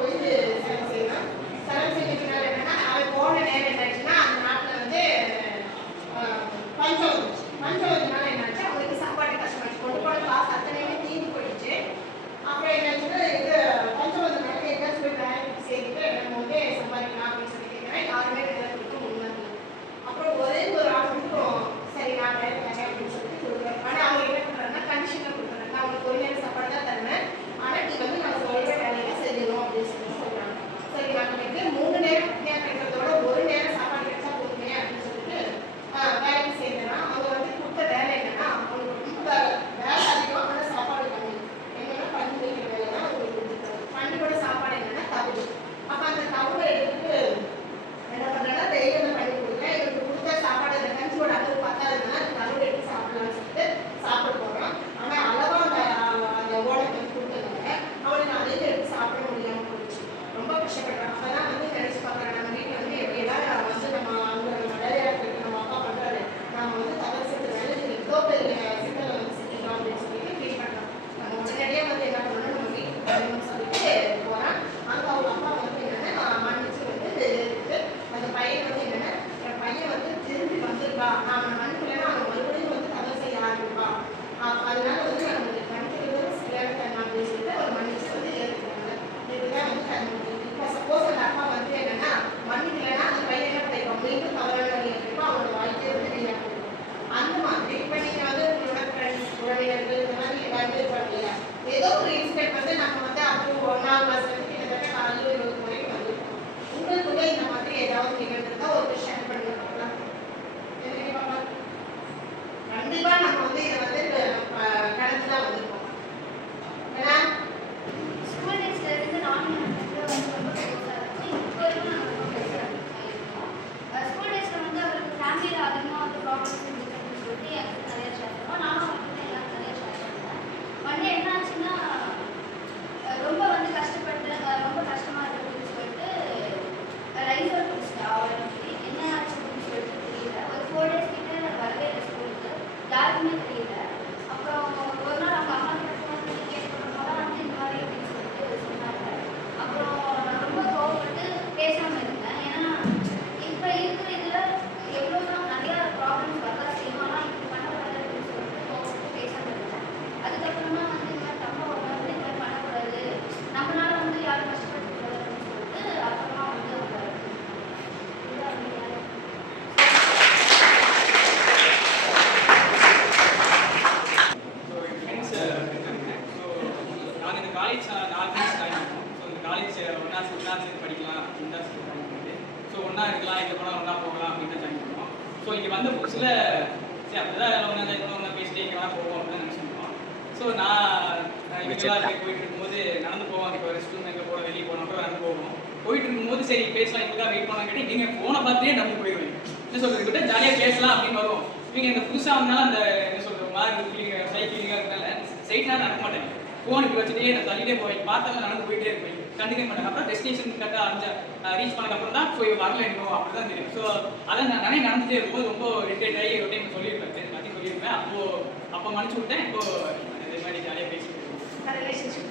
Foi mesmo. தான் சரி தான் சரி படிக்கலாம் அப்படின்னு தான் ஜாயின் பண்ணிட்டு ஸோ ஒன்றா இருக்கலாம் எங்கே போனால் ஒன்றா போகலாம் அப்படின்னு தான் ஜாயின் பண்ணுவோம். ஸோ இங்கே வந்த புதுசில் சரி அப்படிதான் ஒன்றா ஜாயின் பண்ணோம் ஒன்றா பேசிட்டு எங்கே வேணால் போவோம் அப்படின்னு நினச்சிருந்தோம் ஸோ நான் இவங்கெல்லாம் போயிட்டு இருக்கும்போது நடந்து போவாங்க இப்போ ரெஸ்ட் ரூம் எங்கே போகிறோம் வெளியே போனோம் கூட நடந்து போவோம். போயிட்டு இருக்கும்போது சரி பேசலாம் எங்களுக்காக வெயிட் பண்ணலாம் கேட்டு நீங்கள் ஃபோனை பார்த்துட்டே நடந்து போயிடுவீங்க என்ன சொல்கிறது கிட்ட ஜாலியாக பேசலாம் அப்படின்னு வருவோம். இவங்க இந்த புதுசாக வந்தாலும் அந்த என்ன சொல்கிறது மாதிரி ஃபீலிங் சை ஃபீலிங்காக இருக்கனால சைட்லாம் நடக்க மாட்டேன். ஃபோனுக்கு வச்சுட்டே நான் தள்ளிட்டே போவேன் பார்த்தாலும் நடந்து போயிட்டே இருப்பேன் கண்டுக்க மாட்டேன் அப்புறம் டெஸ்டினேஷன் கரெக்டாக அஞ்சு ரீச் பண்ணதுக்கப்புறம் தான் ஸோ இவன் வரல இன்னும் அப்படி தான் தெரியும். ஸோ அதை நான் நிறைய நடந்துட்டே இருக்கும்போது ரொம்ப இரிட்டேட் ஆகி ஒரு டைம் சொல்லியிருப்பேன். பற்றி சொல்லியிருப்பேன். அப்போ அப்போ மன்னிச்சு விட்டேன். இப்போ இதே மாதிரி ஜாலியாக பேசிட்டு இருக்கோம். ரிலேஷன்ஷிப்